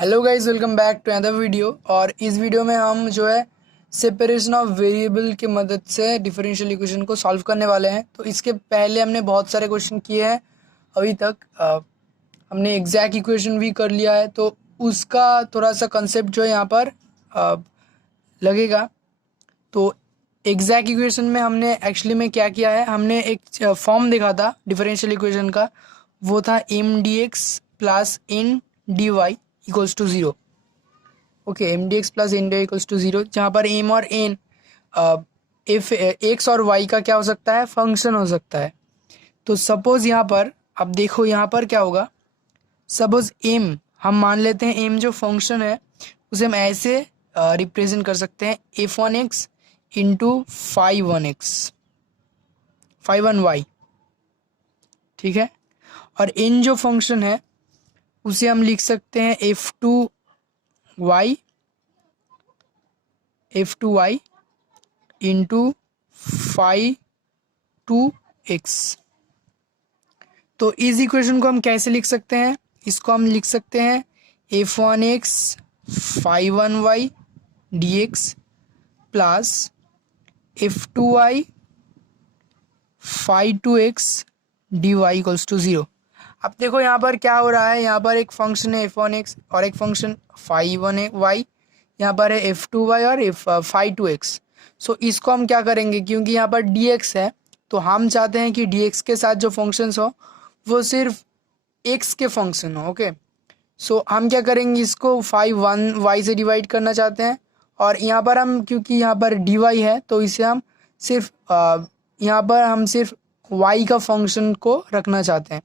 Hello guys, welcome back to another video. और इस video में हम जो है सेपरेशन ऑफ वेरिएबल की मदद से डिफरेंशियल इक्वेशन को सॉल्व करने वाले हैं। तो इसके पहले हमने बहुत सारे क्वेश्चन किए हैं अभी तक। हमने एग्जैक्ट इक्वेशन भी कर लिया है, तो उसका थोड़ा सा कंसेप्ट जो है यहाँ पर लगेगा। तो एग्जैक्ट इक्वेशन में हमने एक्चुअली में क्या किया है, हमने एक फॉर्म देखा था डिफरेंशियल इक्वेशन का। वो था M D X plus N D Y equals to zero. Okay, M D X plus N D Y equals to zero, जहाँ पर एम और एन एफ एक्स और वाई का क्या हो सकता है, फंक्शन हो सकता है। तो सपोज यहाँ पर अब देखो, यहाँ पर क्या होगा। सपोज एम हम मान लेते हैं, एम जो फंक्शन है उसे हम ऐसे रिप्रेजेंट कर सकते हैं, F one X into five one X, five one Y, ठीक है। और एन जो फंक्शन है उसे हम लिख सकते हैं F two Y, F two Y into five two X. तो इस इक्वेशन को हम कैसे लिख सकते हैं, इसको हम लिख सकते हैं F one X five one Y D X plus F two Y five two X D Y equals to zero. अब देखो यहाँ पर क्या हो रहा है, यहाँ पर एक फंक्शन है एफ वन एक्स और एक फंक्शन फाइव वन वाई, यहाँ पर है एफ टू वाई और एफ फाइव टू एक्स। सो इसको हम क्या करेंगे, क्योंकि यहाँ पर डी एक्स है तो हम चाहते हैं कि डी एक्स के साथ जो फंक्शंस हो वो सिर्फ एक्स के फंक्शन हो। ओके, सो हम क्या करेंगे, इसको फाइव वन वाई से डिवाइड करना चाहते हैं। और यहाँ पर हम, क्योंकि यहाँ पर डी वाई है तो इसे हम सिर्फ यहाँ पर हम सिर्फ वाई का फंक्शन को रखना चाहते हैं।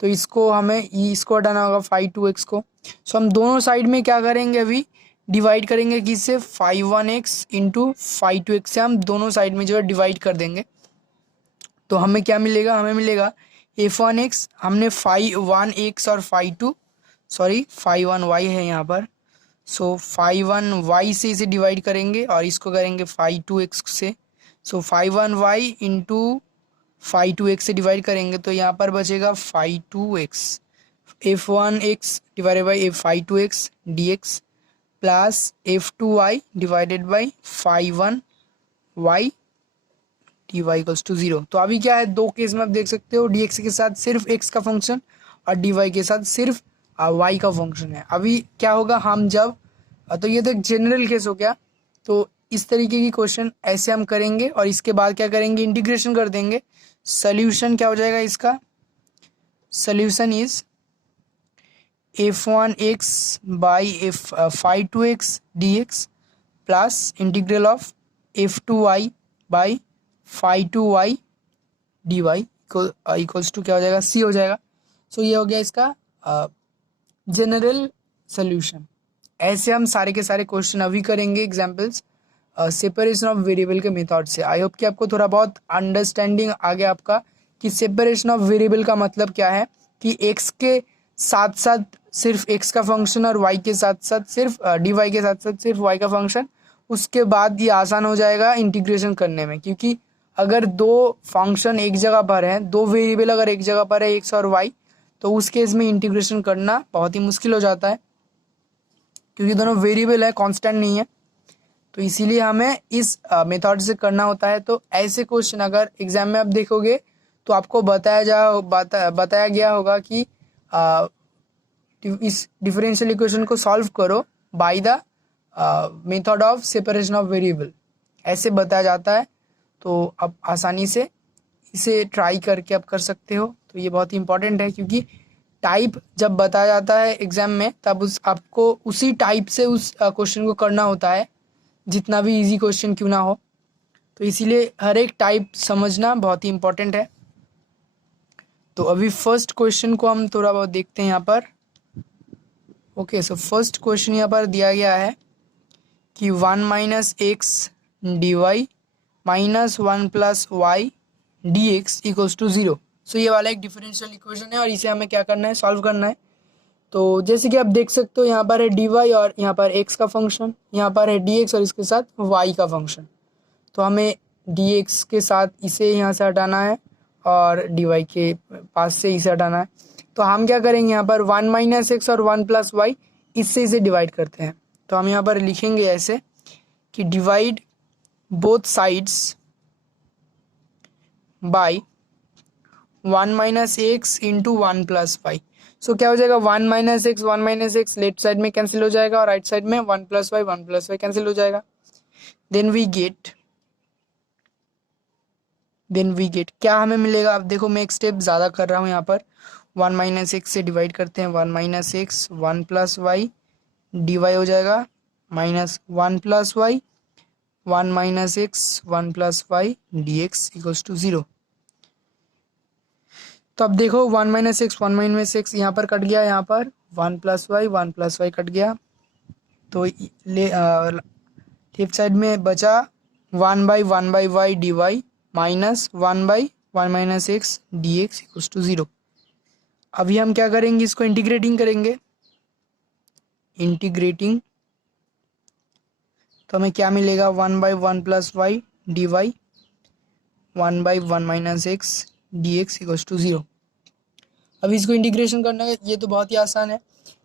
तो इसको हमें इसको हटाना होगा फाइव टू एक्स को। सो हम दोनों साइड में क्या करेंगे, अभी डिवाइड करेंगे किससे, five one X into five two X से हम दोनों साइड में जो है डिवाइड कर देंगे। तो हमें क्या मिलेगा, हमें मिलेगा एफ वन एक्स, हमने फाइव वन एक्स और फाइव वन वाई है यहाँ पर। सो फाइव वन वाई से इसे डिवाइड करेंगे और इसको करेंगे फाइव टू एक्स से। So five one Y into five two X से डिवाइड करेंगे तो यहाँ पर बचेगा five two X, F one X divided by F five two X D X plus F two Y divided by five one Y D Y equals to zero. तो अभी क्या है, दो केस में आप देख सकते हो, डी एक्स के साथ सिर्फ एक्स का फंक्शन और डी वाई के साथ सिर्फ वाई का फंक्शन है। अभी क्या होगा, हम जब तो ये तो एक जनरल केस हो गया। तो इस तरीके की क्वेश्चन ऐसे हम करेंगे और इसके बाद क्या करेंगे, इंटीग्रेशन कर देंगे। सोल्यूशन क्या हो जाएगा इसका, solution is F one X by F five two X D X plus integral of F two Y by five two Y D Y equals to क्या हो जाएगा, सी हो जाएगा। सो ये हो गया इसका जनरल सोल्यूशन। ऐसे हम सारे के सारे क्वेश्चन अभी करेंगे एग्जाम्पल्स सेपरेशन ऑफ वेरिएबल के मेथड से। आई होप कि आपको थोड़ा बहुत अंडरस्टैंडिंग आ गया आपका कि सेपरेशन ऑफ वेरिएबल का मतलब क्या है, कि एक्स के साथ साथ सिर्फ एक्स का फंक्शन और वाई के साथ साथ सिर्फ डी वाई के साथ साथ सिर्फ वाई का फंक्शन। उसके बाद ये आसान हो जाएगा इंटीग्रेशन करने में, क्योंकि अगर दो फंक्शन एक जगह पर है, दो वेरिएबल अगर एक जगह पर है एक्स और वाई, तो उस केस में इंटीग्रेशन करना बहुत ही मुश्किल हो जाता है, क्योंकि दोनों वेरिएबल है, कांस्टेंट नहीं है। तो इसीलिए हमें इस मेथड से करना होता है। तो ऐसे क्वेश्चन अगर एग्जाम में आप देखोगे तो आपको बताया गया होगा कि इस डिफरेंशियल इक्वेशन को सॉल्व करो by the method of separation of variable, ऐसे बताया जाता है। तो आप आसानी से इसे ट्राई करके आप कर सकते हो। तो ये बहुत ही इंपॉर्टेंट है, क्योंकि टाइप जब बताया जाता है एग्जाम में तब आपको उसी टाइप से उस क्वेश्चन को करना होता है, जितना भी इजी क्वेश्चन क्यों ना हो। तो इसीलिए हर एक टाइप समझना बहुत ही इंपॉर्टेंट है। तो अभी फर्स्ट क्वेश्चन को हम थोड़ा बहुत देखते हैं यहाँ पर। ओके, सो फर्स्ट क्वेश्चन यहाँ पर दिया गया है कि one minus x D Y minus one plus y D x equals to zero. So ये वाला एक डिफरेंशियल इक्वेशन है और इसे हमें क्या करना है, सॉल्व करना है। तो जैसे कि आप देख सकते हो, यहाँ पर है डी वाई और यहाँ पर एक्स का फंक्शन, यहाँ पर है डी एक्स और इसके साथ वाई का फंक्शन। तो हमें डी एक्स के साथ इसे यहाँ से हटाना है और डी वाई के पास से इसे हटाना है। तो हम क्या करेंगे, यहाँ पर वन माइनस एक्स और वन प्लस वाई इससे इसे डिवाइड करते हैं। तो हम यहाँ पर लिखेंगे ऐसे कि divide both sides by 1 minus x into 1 plus y. So क्या हो जाएगा, 1 - x लेफ्ट साइड में कैंसिल हो जाएगा और राइट साइड में 1 + y 1 + y कैंसिल हो जाएगा। देन वी गेट क्या हमें मिलेगा। अब देखो मैं एक स्टेप ज़्यादा कर रहा हूँ यहाँ पर। 1 - x से डिवाइड करते हैं, 1 - x 1 + y dy हो जाएगा, minus 1 + y 1 - x 1 + y dx equals to 0। तो अब देखो 1 - x यहाँ पर कट गया, यहाँ पर 1 + y 1 + y कट गया। तो लेफ्ट साइड में बचा 1/1/y dy minus 1/1 - x dx equals to 0। अभी हम क्या करेंगे, इसको इंटीग्रेटिंग करेंगे। तो हमें क्या मिलेगा, 1/1 + y dy 1/1 - x dx equals to 0। अब इसको इंटीग्रेशन करना है, ये तो बहुत ही आसान है।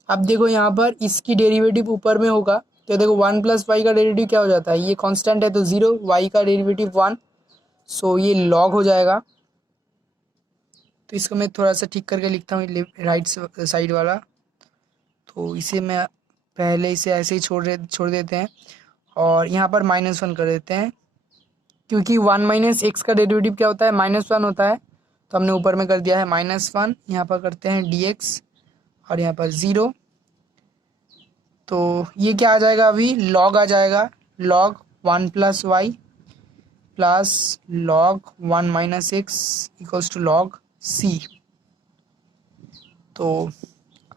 अब देखो यहाँ पर इसकी डेरिवेटिव ऊपर में होगा, तो देखो 1 + y का डेरिवेटिव क्या हो जाता है, ये कांस्टेंट है तो 0, y का डेरिवेटिव 1, सो ये लॉग हो जाएगा। तो इसको मैं थोड़ा सा ठीक करके लिखता हूँ, राइट साइड वाला। तो इसे मैं पहले इसे ऐसे ही छोड़ देते हैं और यहाँ पर -1 कर देते हैं, क्योंकि 1 - x का डेरिवेटिव क्या होता है, -1 होता है। तो हमने ऊपर में कर दिया है -1, यहाँ पर करते हैं dx और यहाँ पर 0। तो ये क्या आ जाएगा, अभी log आ जाएगा, log 1 + y plus log 1 - x equals to log c। तो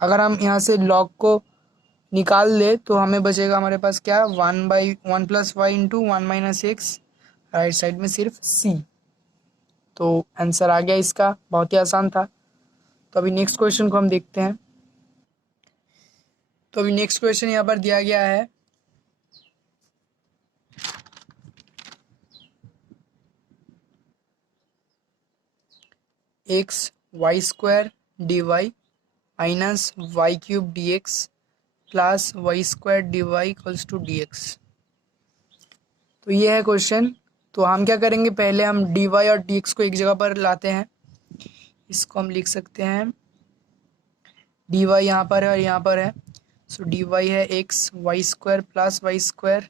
अगर हम यहाँ से log को निकाल दे तो हमें बचेगा हमारे पास क्या, 1 + y into 1 - x, right side में सिर्फ c। तो आंसर आ गया इसका, बहुत ही आसान था। तो अभी नेक्स्ट क्वेश्चन को हम देखते हैं। तो अभी नेक्स्ट क्वेश्चन यहाँ पर दिया गया है, x² dy minus y³ dx plus y² dy equals to dx। तो ये है क्वेश्चन। तो हम क्या करेंगे, पहले हम dy और dx को एक जगह पर लाते हैं। इसको हम लिख सकते हैं, dy यहाँ पर है और यहाँ पर है। सो dy है x² प्लस y²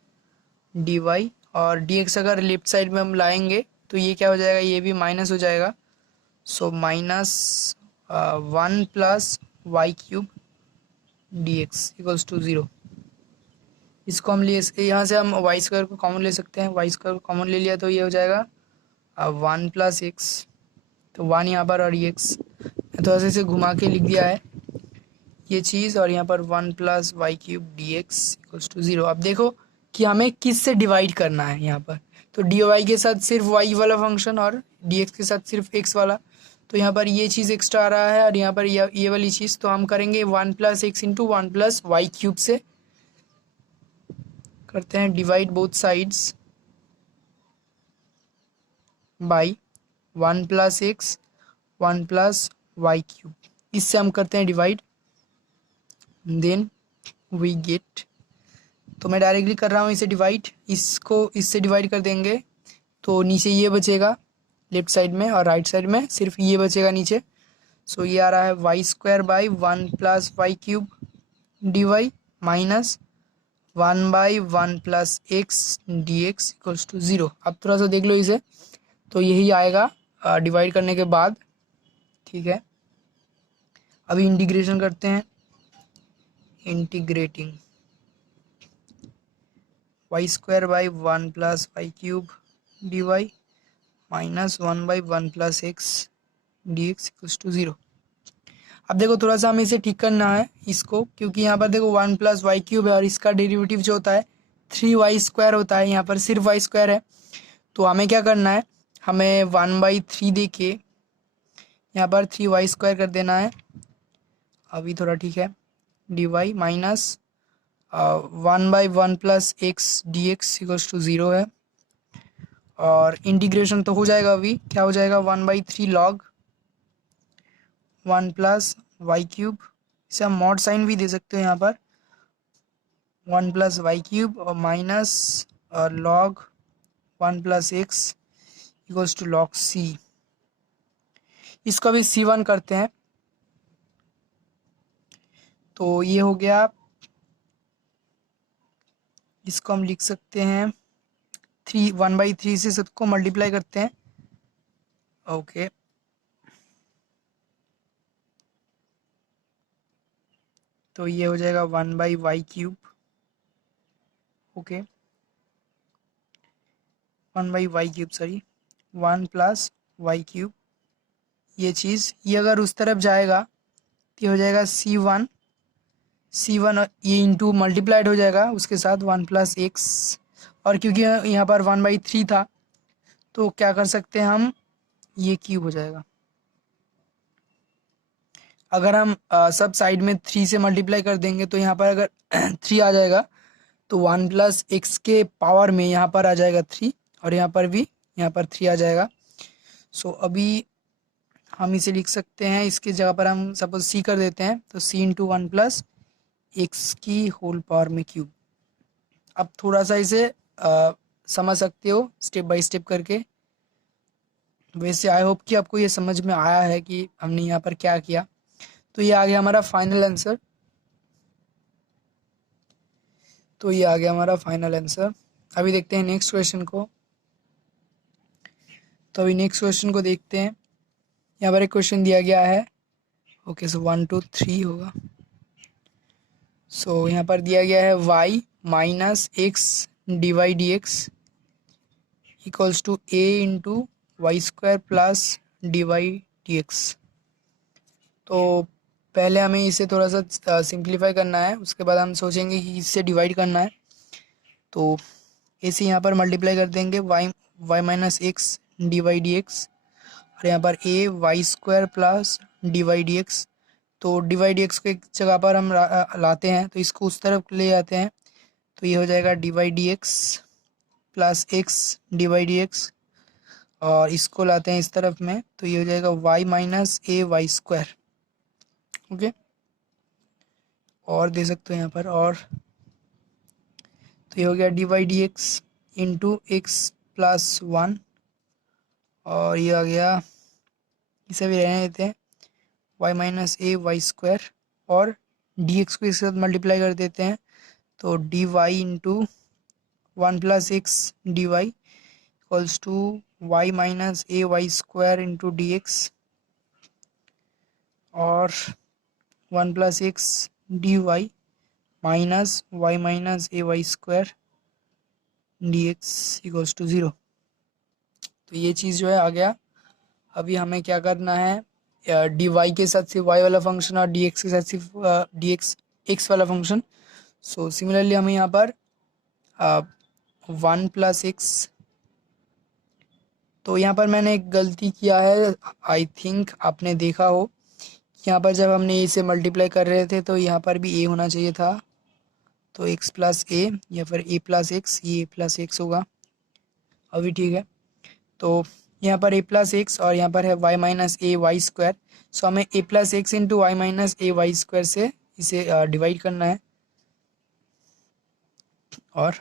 dy, और dx अगर लेफ्ट साइड में हम लाएंगे तो ये क्या हो जाएगा, ये भी माइनस हो जाएगा। सो -1 + y³ dx इक्वल्स टू 0। इसको हम यहाँ से हम y² को कॉमन ले सकते हैं, y² को कॉमन ले लिया तो ये हो जाएगा 1 + x। तो 1 यहाँ पर और ये x, तो ऐसे से घुमा के लिख दिया है ये चीज़, और यहाँ पर 1 + y³ dx इक्वल्स टू 0। अब देखो कि हमें किस से डिवाइड करना है यहाँ पर। तो dy के साथ सिर्फ y वाला फंक्शन और dx के साथ सिर्फ x वाला। तो यहाँ पर ये चीज़ एक्स्ट्रा आ रहा है और यहाँ पर ये वाली चीज़। तो हम करेंगे 1 + x इंटू 1 + y³ से करते हैं divide both sides by 1 + x 1 + y³। इससे हम करते हैं डिवाइड, देन वी गेट। तो मैं डायरेक्टली कर रहा हूँ इसे डिवाइड, इसको इससे डिवाइड कर देंगे तो नीचे ये बचेगा लेफ्ट साइड में, और राइट साइड में सिर्फ ये बचेगा नीचे। सो ये आ रहा है y² by 1 + y³ dy minus 1/1 + x dx equals to 0। अब थोड़ा सा देख लो इसे, तो यही आएगा डिवाइड करने के बाद, ठीक है। अभी इंटीग्रेशन करते हैं, integrating y² by 1 + y³ dy minus 1/1 + x dx equals to 0। अब देखो थोड़ा सा हमें इसे ठीक करना है इसको, क्योंकि यहाँ पर देखो 1 + y³ है और इसका डेरिवेटिव जो होता है 3y² होता है, यहाँ पर सिर्फ y² है। तो हमें क्या करना है, हमें 1/3 दे के यहाँ पर 3y² कर देना है। अभी थोड़ा ठीक है, dy minus 1/1 + x dx equals to 0 है। और इंटीग्रेशन तो हो जाएगा, अभी क्या हो जाएगा 1/3 log 1 + y³। इसे हम मॉड साइन भी दे सकते हो यहाँ पर, वन प्लस वाई क्यूब और minus log one plus x equals to log c. इसको भी C1 करते हैं, तो ये हो गया। इसको हम लिख सकते हैं 1/3 से सबको मल्टीप्लाई करते हैं। ओके, तो ये हो जाएगा 1/y³। Okay, 1/y³, sorry, 1 plus y³। ये चीज़ ये अगर उस तरफ जाएगा तो ये हो जाएगा C1 ये इंटू मल्टीप्लाइड हो जाएगा उसके साथ 1 प्लस एक्स। और क्योंकि यहाँ पर 1/3 था तो क्या कर सकते हैं हम, ये क्यूब हो जाएगा। अगर हम सब साइड में 3 से मल्टीप्लाई कर देंगे तो यहाँ पर अगर 3 आ जाएगा तो 1 प्लस एक्स के पावर में यहाँ पर आ जाएगा 3, और यहाँ पर भी यहाँ पर 3 आ जाएगा। सो अभी हम इसे लिख सकते हैं, इसकी जगह पर हम सपोज सी कर देते हैं, तो सी इंटू 1 प्लस एक्स की होल पावर में क्यूब। अब थोड़ा सा इसे समझ सकते हो स्टेप बाय स्टेप करके। वैसे आई होप कि आपको ये समझ में आया है कि हमने यहाँ पर क्या किया। तो ये आ गया हमारा फाइनल आंसर। अभी देखते हैं नेक्स्ट क्वेश्चन को। तो अभी नेक्स्ट क्वेश्चन को देखते हैं। यहाँ पर एक क्वेश्चन दिया गया है। ओके, सो 1 2 3 होगा। सो यहाँ पर दिया गया है y minus x D Y D x equals to a into Y square plus D Y D X. तो पहले हमें इसे थोड़ा सा सिंप्लीफाई करना है, उसके बाद हम सोचेंगे कि इससे डिवाइड करना है। तो इसे यहाँ पर मल्टीप्लाई कर देंगे y minus x D Y D X, और यहाँ पर a Y square plus D Y D X. तो डी वाई डी एक्स को एक जगह पर हम लाते हैं, तो इसको उस तरफ ले जाते हैं, तो ये हो जाएगा D Y D X plus X D Y D X, और इसको लाते हैं इस तरफ में, तो ये हो जाएगा y माइनस ए वाई स्क्वायर। ओके, और दे सकते हो यहाँ पर, और तो ये हो गया D Y D X into X plus 1, और ये आ गया, इसे भी रहने देते हैं, y माइनस ए वाई स्क्वायर, और डी एक्स को इसके साथ मल्टीप्लाई कर देते हैं, तो D Y into 1 plus X D Y equals to y minus A Y square into D X, और 1 plus X D Y minus Y minus A Y square D x equals to 0। तो ये चीज़ जो है आ गया। अभी हमें क्या करना है, डी वाई के साथ सिर्फ वाई वाला फंक्शन और डी एक्स के साथ सिर्फ डी एक्स एक्स वाला फंक्शन। सो सिमिलरली हमें यहाँ पर 1 प्लस एक्स, तो यहाँ पर मैंने एक गलती किया है, आई थिंक आपने देखा हो, यहाँ पर जब हमने ए से मल्टीप्लाई कर रहे थे तो यहाँ पर भी ए होना चाहिए था, तो एक्स प्लस ए या फिर ए प्लस एक्स, ये ए प्लस एक्स होगा। अभी ठीक है, तो यहाँ पर ए प्लस एक्स और यहाँ पर है वाई माइनस ए वाई स्क्वायर। सो हमें a plus x into y minus A Y square से इसे डिवाइड करना है। और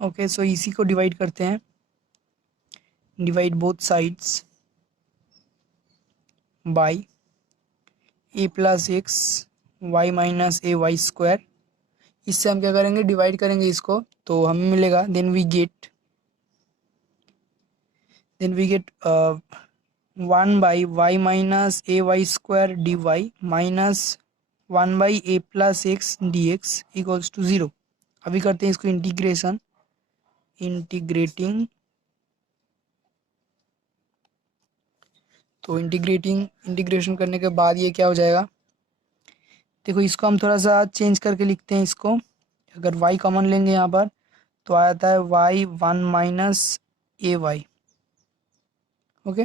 ओके, सो इसी को डिवाइड करते हैं, divide both sides by A plus X Y minus A Y square. इससे हम क्या करेंगे, डिवाइड करेंगे इसको, तो हमें मिलेगा then we get 1 by Y minus A Y square D Y minus 1 by A plus X D x equals to 0। अभी करते हैं इसको इंटीग्रेटिंग, तो इंटीग्रेशन करने के बाद ये क्या हो जाएगा, देखो इसको हम थोड़ा सा चेंज करके लिखते हैं इसको। अगर y कॉमन लेंगे यहाँ पर तो आ जाता है y 1 minus A Y, okay,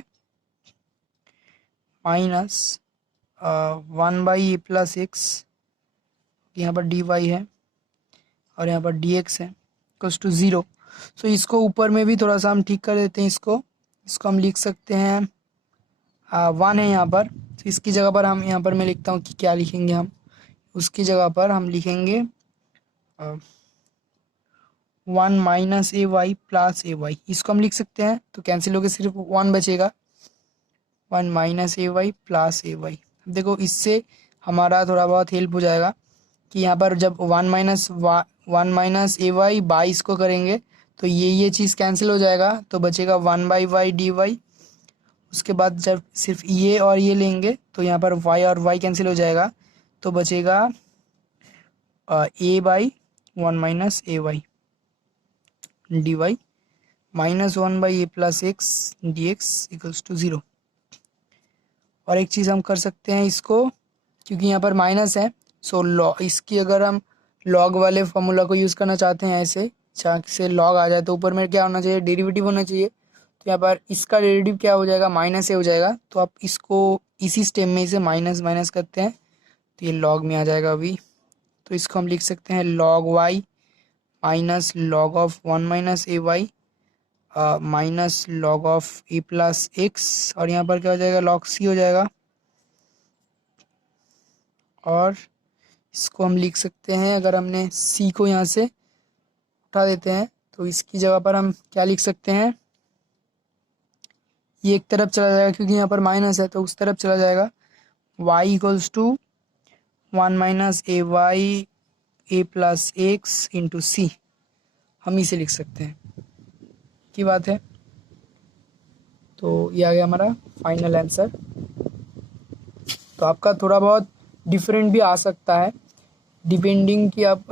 minus 1 by A plus X, यहाँ पर डी वाई है और यहाँ पर डी एक्स है, इक्वल्स टू 0। सो इसको ऊपर में भी थोड़ा सा हम ठीक कर देते हैं, इसको हम लिख सकते हैं 1 है यहाँ पर, तो इसकी जगह पर हम यहाँ पर मैं लिखता हूँ कि क्या लिखेंगे हम, उसकी जगह पर हम लिखेंगे वन माइनस ए वाई प्लस ए वाई, इसको हम लिख सकते हैं, तो कैंसिल होकर सिर्फ वन बचेगा, वन माइनस ए वाई प्लस ए वाई। देखो इससे हमारा थोड़ा बहुत हेल्प हो जाएगा कि यहाँ पर जब one minus A Y by इसको करेंगे तो ये चीज़ कैंसिल हो जाएगा, तो बचेगा one by Y D Y. उसके बाद जब सिर्फ ये और ये लेंगे तो यहाँ पर y और y कैंसिल हो जाएगा, तो बचेगा a by one minus A Y D Y minus one by A plus X D x equals to zero. और एक चीज़ हम कर सकते हैं इसको, क्योंकि यहाँ पर माइनस है, सो इसकी अगर हम लॉग वाले फॉर्मूला को यूज़ करना चाहते हैं, ऐसे जहाँ से लॉग आ जाए तो ऊपर में क्या होना चाहिए, डेरिवेटिव होना चाहिए। तो यहाँ पर इसका डेरिवेटिव क्या हो जाएगा, माइनस से हो जाएगा, तो आप इसको इसी स्टेप में इसे माइनस माइनस करते हैं तो ये लॉग में आ जाएगा अभी। तो इसको हम लिख सकते हैं log Y minus log of one minus A Y minus log of A plus X, और यहाँ पर क्या हो जाएगा, लॉग सी हो जाएगा। और इसको हम लिख सकते हैं, अगर हमने सी को यहाँ से उठा देते हैं तो इसकी जगह पर हम क्या लिख सकते हैं, ये एक तरफ चला जाएगा क्योंकि यहाँ पर माइनस है तो उस तरफ चला जाएगा, y equals to one minus A y a plus x into c, हम इसे लिख सकते हैं की बात है। तो ये आ गया हमारा फाइनल आंसर। तो आपका थोड़ा बहुत डिफरेंट भी आ सकता है डिपेंडिंग कि आप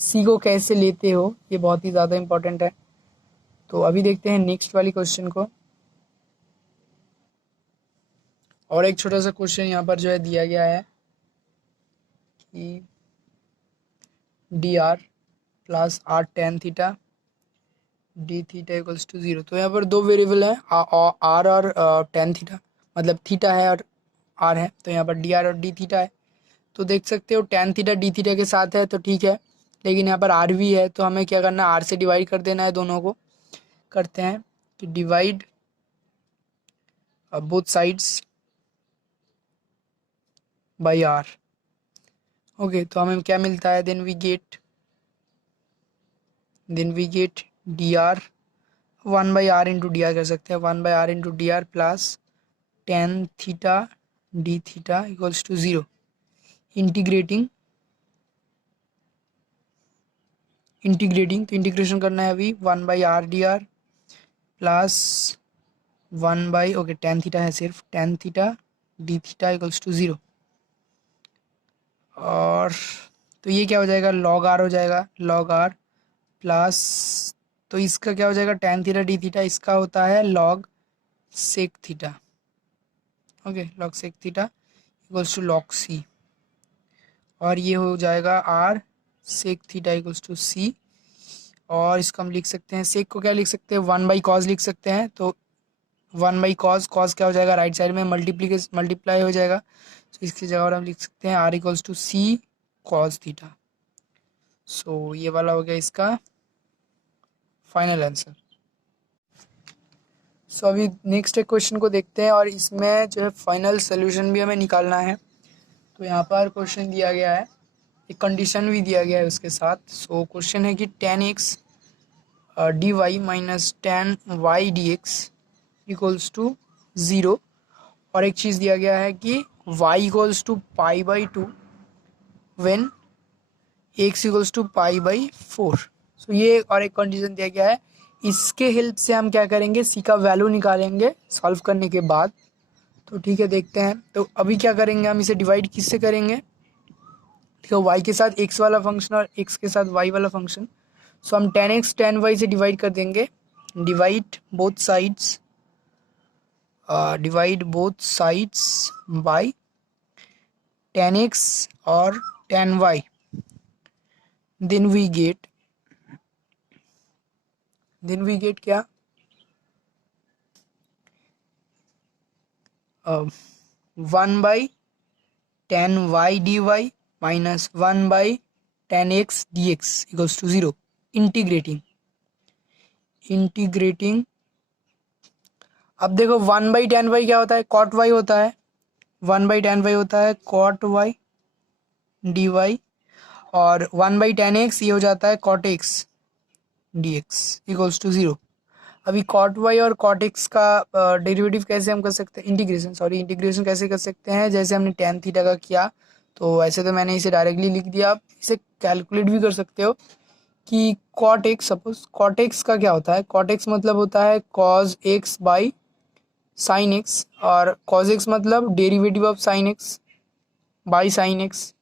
सी को कैसे लेते हो, ये बहुत ही ज़्यादा इम्पोर्टेंट है। तो अभी देखते हैं नेक्स्ट वाली क्वेश्चन को। और एक छोटा सा क्वेश्चन यहाँ पर जो है दिया गया है कि D R plus R tan theta D theta equals to zero. तो यहाँ पर दो वेरिएबल हैं, आर और टेन थीटा, मतलब थीटा है और आर है, तो यहाँ पर डी आर और डी थीटा है। तो देख सकते हो टेन थीटा डी थीटा के साथ है तो ठीक है, लेकिन यहाँ पर आर भी है, तो हमें क्या करना है, आर से डिवाइड कर देना है दोनों को। करते हैं कि divide both sides by R. Okay, तो हमें क्या मिलता है, then we get D R one by R into D R कर सकते हैं, one by R into D R plus tan theta D theta equals to zero. Integrating तो integration करना है अभी, one by R D R plus one by, okay tan theta है सिर्फ, tan theta D theta equals to zero. और तो ये क्या हो जाएगा, लॉग आर हो जाएगा, लॉग आर प्लस, तो इसका क्या हो जाएगा, टेन थीटा डी थीटा, इसका होता है log sec theta. Okay, log sec theta equals to log c, और ये हो जाएगा r sec theta equals to c. और इसको हम लिख सकते हैं, सेक को क्या लिख सकते हैं, वन बाई कॉज लिख सकते हैं, तो वन बाई कॉज, कॉज क्या हो जाएगा, राइट साइड में मल्टीप्लाई हो जाएगा, तो इसकी जगह पर हम लिख सकते हैं r equals to c cos theta. So ये वाला हो गया इसका फाइनल आंसर। सो अभी नेक्स्ट एक क्वेश्चन को देखते हैं, और इसमें जो है फाइनल सोल्यूशन भी हमें निकालना है। तो यहाँ पर क्वेश्चन दिया गया है, एक कंडीशन भी दिया गया है उसके साथ। सो क्वेश्चन है कि tan x D Y minus tan y D x equals to zero, और एक चीज़ दिया गया है कि y equals to pi by two when x equals to pi by four. So ये और एक कंडीशन दिया गया है, इसके हेल्प से हम क्या करेंगे, c का वैल्यू निकालेंगे सॉल्व करने के बाद। तो ठीक है, देखते हैं। तो अभी क्या करेंगे, हम इसे डिवाइड किससे करेंगे, ठीक है, y के साथ x वाला फंक्शन और x के साथ y वाला फंक्शन। सो हम टेन एक्स टेन वाई से डिवाइड कर देंगे, divide both sides by tan x और tan y, then we get क्या, one by tan y D Y minus one by tan x D x equals to zero. Integrating अब देखो one by tan Y क्या होता है, cot Y होता है, one by tan Y होता है कॉट वाई डी वाई, और 1/10x ये हो जाता है cot x dx equals to 0। अभी cot y और cot x का डेरिवेटिव कैसे हम कर सकते हैं, इंटीग्रेशन कैसे कर सकते हैं, जैसे हमने tan थीटा का किया। तो वैसे तो मैंने इसे डायरेक्टली लिख दिया, आप इसे कैलकुलेट भी कर सकते हो कि cot x, suppose cot x का क्या होता है, cot x मतलब होता है cos x by sin x, और cos x मतलब derivative of sin x by sin x।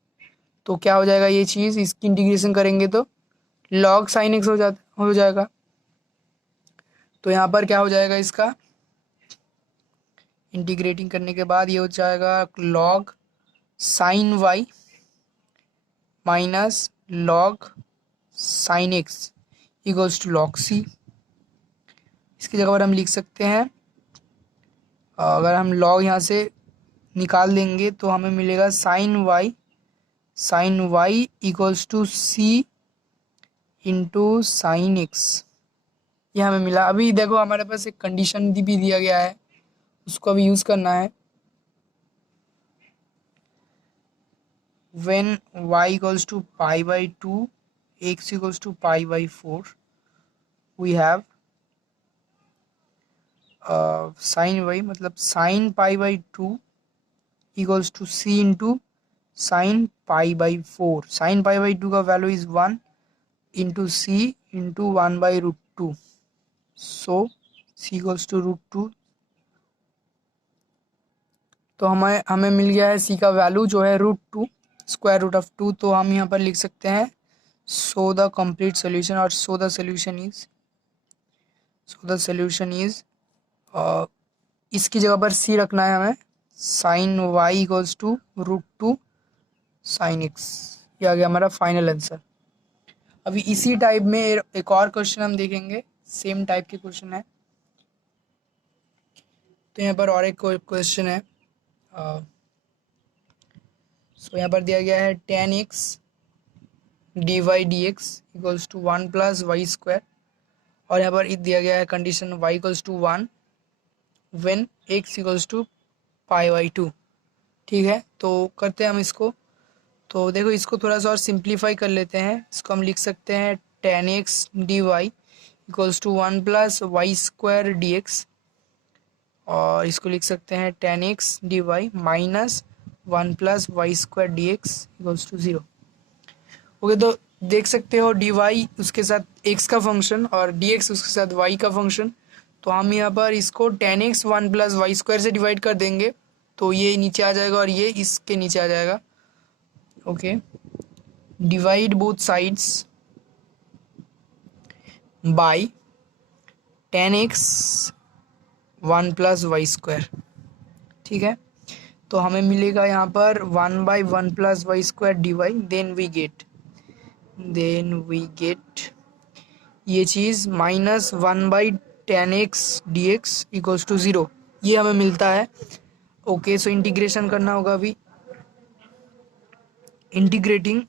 तो क्या हो जाएगा ये चीज़, इसकी इंटीग्रेशन करेंगे तो log sin x हो जाएगा। तो यहाँ पर क्या हो जाएगा, इसका इंटीग्रेटिंग करने के बाद ये हो जाएगा log sin y minus log sin x equals to log c। इसकी जगह पर हम लिख सकते हैं, अगर हम log यहाँ से निकाल देंगे तो हमें मिलेगा sin y equals to c into sine X. ये हमें मिला। अभी देखो हमारे पास एक कंडीशन भी दिया गया है, उसको अभी यूज़ करना है। when y equals to pi by 2 x equals to pi by 4 we have sin y मतलब sin pi by 2 equals to c into sin pi by 4। sin pi by 2 का value is 1 into c into 1 by root 2, so c equals to root 2। तो हमें मिल गया है c का value जो है √2 square root of 2। तो हम यहाँ पर लिख सकते हैं सो द कंप्लीट सोल्यूशन, और सो द सोल्यूशन इज इसकी जगह पर c रखना है हमें, sine y equals to √2 sine x। ये आ गया हमारा फाइनल आंसर। अभी इसी टाइप में एक और क्वेश्चन हम देखेंगे, सेम टाइप के क्वेश्चन है। तो यहाँ पर और एक क्वेश्चन है, सो यहाँ पर दिया गया है tan x dy dx equals to 1 plus Y square, और यहाँ पर दिया गया है condition y equals to 1 when x equals to pi by 2। ठीक है, तो करते हैं हम इसको। तो देखो इसको थोड़ा सा और सिंप्लीफाई कर लेते हैं। इसको हम लिख सकते हैं tan x dy equals to 1 plus Y square D X, और इसको लिख सकते हैं tan x dy minus 1 plus Y square D x equals to 0। Okay, तो देख सकते हो dy उसके साथ x का फंक्शन और dx उसके साथ y का फंक्शन। तो हम यहाँ पर इसको tan x 1 plus Y square से डिवाइड कर देंगे, तो ये नीचे आ जाएगा और ये इसके नीचे आ जाएगा। Okay, divide both sides by tan x 1 plus Y square. ठीक है, तो हमें मिलेगा यहाँ पर 1/1 plus Y square D y. Then we get ये चीज़ minus 1/tan x dx equals to 0, ये हमें मिलता है। ओके, सो इंटीग्रेशन करना होगा अभी। Integrating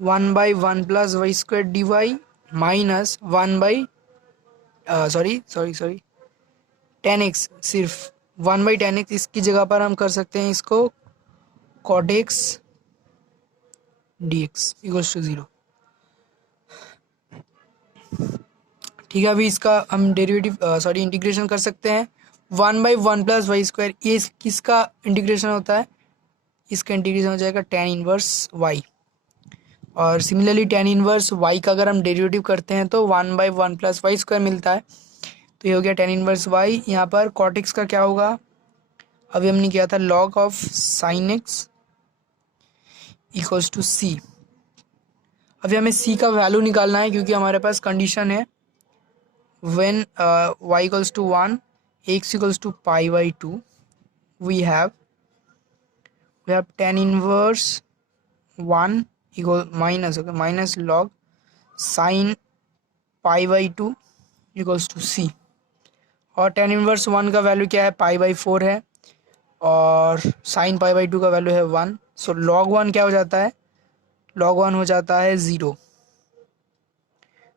1/1 plus Y square D Y minus 1/tan x, सिर्फ 1/tan x, इसकी जगह पर हम कर सकते हैं इसको cot x dx equals to 0। ठीक है, अभी इसका हम इंटीग्रेशन कर सकते हैं। 1/1 प्लस वाई स्क्वायर, ये किसका इंटीग्रेशन होता है, इसका इंटीग्रेशन हो जाएगा tan इनवर्स y। और सिमिलरली tan इनवर्स y का अगर हम डेरिवेटिव करते हैं तो 1/1 प्लस वाई स्क्वायर मिलता है। तो ये हो गया tan इनवर्स y। यहाँ पर cot x का क्या होगा, अभी हमने किया था log of sin x equals to c। अभी हमें c का वैल्यू निकालना है, क्योंकि हमारे पास कंडीशन है when y equals to 1 x equals to pi by 2 we have tan inverse 1 equal minus log sin pi by 2 equals to c। और tan inverse 1 का वैल्यू क्या है, पाई बाई 4 है, और साइन पाई बाई 2 का वैल्यू है 1। सो log 1 क्या हो जाता है, log 1 हो जाता है 0।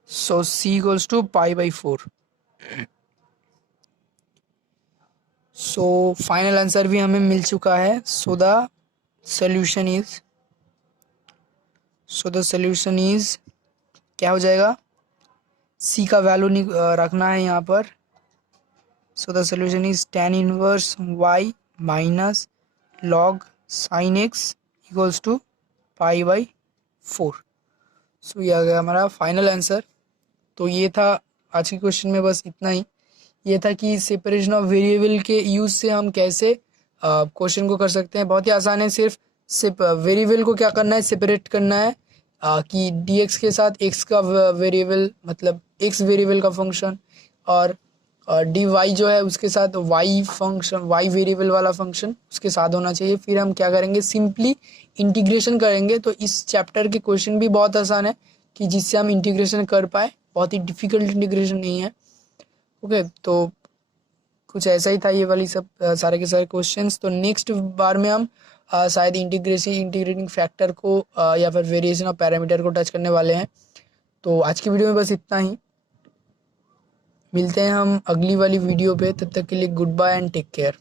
So c equals to pi by 4। So final answer भी हमें मिल चुका है। So the solution is so the solution is क्या हो जाएगा, सी का वैल्यू रखना है यहाँ पर। So the solution is tan inverse y minus log sine x equals to π/4। So ये आ गया हमारा फाइनल आंसर। तो ये था आज के क्वेश्चन में, बस इतना ही। ये था कि सेपरेशन ऑफ वेरिएबल के यूज से हम कैसे क्वेश्चन को कर सकते हैं। बहुत ही आसान है, सिर्फ वेरिएबल को क्या करना है, सेपरेट करना है कि dx के साथ x का वेरिएबल, मतलब x वेरिएबल का फंक्शन, और dy जो है उसके साथ y फंक्शन, y वेरिएबल वाला फंक्शन उसके साथ होना चाहिए। फिर हम क्या करेंगे, सिंपली इंटीग्रेशन करेंगे। तो इस चैप्टर के क्वेश्चन भी बहुत आसान है कि जिससे हम इंटीग्रेशन कर पाए, बहुत ही डिफिकल्ट इंटीग्रेशन नहीं है। ओके, तो कुछ ऐसा ही था ये वाली सब सारे के सारे क्वेश्चंस। तो नेक्स्ट बार में हम शायद इंटीग्रेटिंग फैक्टर को या फिर वेरिएशन ऑफ पैरामीटर को टच करने वाले हैं। तो आज की वीडियो में बस इतना ही। मिलते हैं हम अगली वाली वीडियो पे, तब तक के लिए good bye and take care.